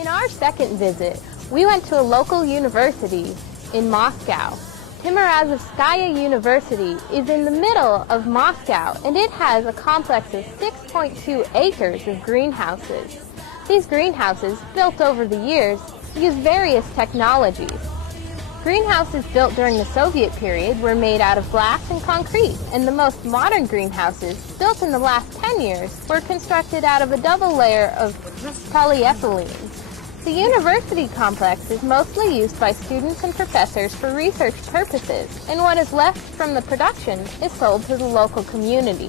In our second visit, we went to a local university in Moscow. Timurazovskaya University is in the middle of Moscow, and it has a complex of 6.2 acres of greenhouses. These greenhouses, built over the years, use various technologies. Greenhouses built during the Soviet period were made out of glass and concrete, and the most modern greenhouses, built in the last 10 years, were constructed out of a double layer of polyethylene. The university complex is mostly used by students and professors for research purposes, and what is left from the production is sold to the local community.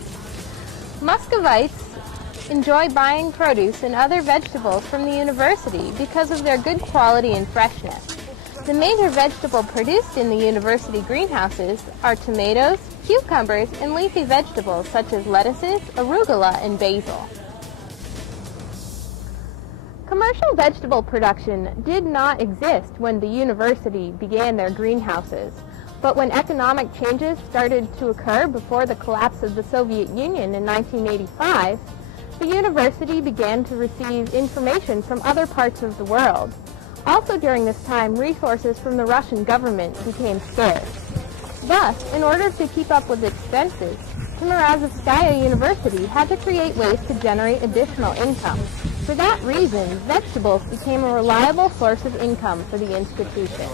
Muscovites enjoy buying produce and other vegetables from the university because of their good quality and freshness. The major vegetable produced in the university greenhouses are tomatoes, cucumbers, and leafy vegetables such as lettuces, arugula, and basil. Commercial vegetable production did not exist when the university began their greenhouses, but when economic changes started to occur before the collapse of the Soviet Union in 1985, the university began to receive information from other parts of the world. Also during this time, resources from the Russian government became scarce. Thus, in order to keep up with expenses, Timurazovskaya University had to create ways to generate additional income. For that reason, vegetables became a reliable source of income for the institution.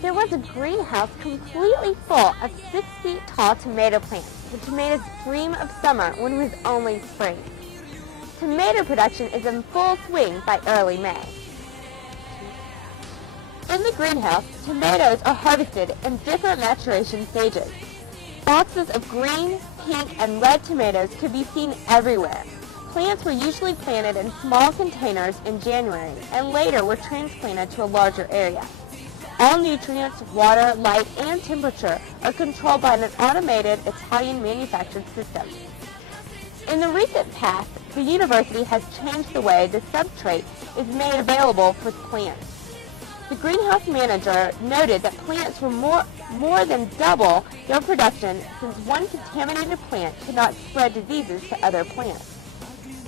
There was a greenhouse completely full of 6 feet tall tomato plants, which made us dream of summer when it was only spring. Tomato production is in full swing by early May. In the greenhouse, tomatoes are harvested in different maturation stages. Boxes of green, pink, and red tomatoes could be seen everywhere. Plants were usually planted in small containers in January and later were transplanted to a larger area. All nutrients, water, light, and temperature are controlled by an automated Italian manufactured system. In the recent past, the university has changed the way the substrate is made available for plants. The greenhouse manager noted that plants were more than double their production since one contaminated plant could not spread diseases to other plants.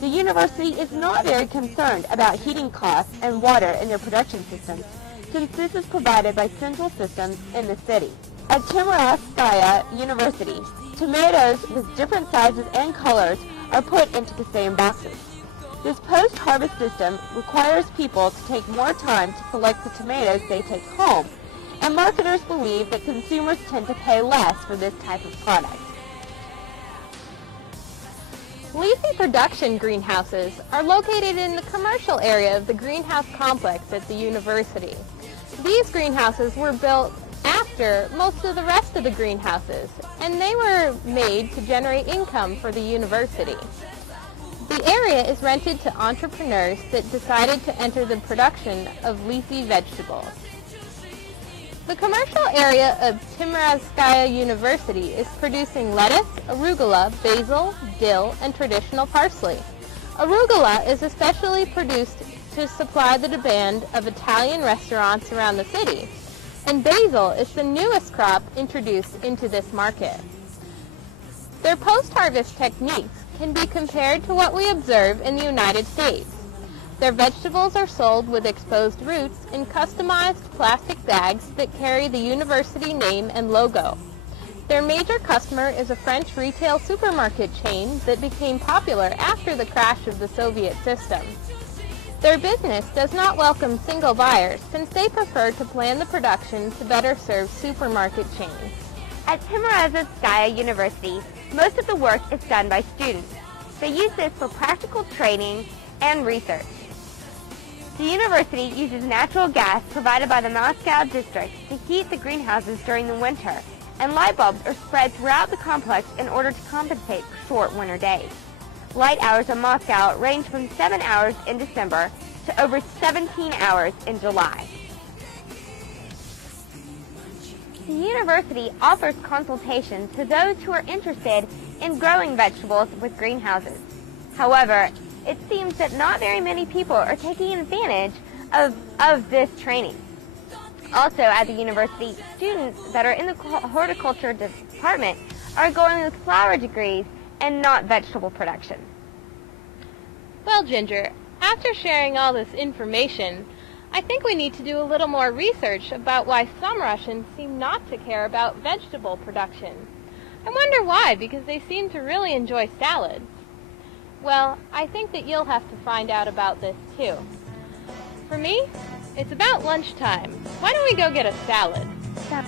The university is not very concerned about heating costs and water in their production systems, since this is provided by central systems in the city. At Timurazovskaya University, tomatoes with different sizes and colors are put into the same boxes. This post-harvest system requires people to take more time to select the tomatoes they take home, and marketers believe that consumers tend to pay less for this type of product. Leafy production greenhouses are located in the commercial area of the greenhouse complex at the university. These greenhouses were built after most of the rest of the greenhouses, and they were made to generate income for the university. The area is rented to entrepreneurs that decided to enter the production of leafy vegetables. The commercial area of Timurazovskaya University is producing lettuce, arugula, basil, dill, and traditional parsley. Arugula is especially produced to supply the demand of Italian restaurants around the city, and basil is the newest crop introduced into this market. Their post-harvest techniques can be compared to what we observe in the United States. Their vegetables are sold with exposed roots in customized plastic bags that carry the university name and logo. Their major customer is a French retail supermarket chain that became popular after the crash of the Soviet system. Their business does not welcome single buyers since they prefer to plan the production to better serve supermarket chains. At Timurazovskaya University, most of the work is done by students. They use this for practical training and research. The university uses natural gas provided by the Moscow district to heat the greenhouses during the winter, and light bulbs are spread throughout the complex in order to compensate for short winter days. Light hours in Moscow range from 7 hours in December to over 17 hours in July. The university offers consultation to those who are interested in growing vegetables with greenhouses. However, it seems that not very many people are taking advantage of this training. Also at the university, students that are in the horticulture department are going with flower degrees and not vegetable production. Well, Ginger, after sharing all this information, I think we need to do a little more research about why some Russians seem not to care about vegetable production. I wonder why, because they seem to really enjoy salads. Well, I think that you'll have to find out about this too. For me, it's about lunchtime. Why don't we go get a salad? Yeah.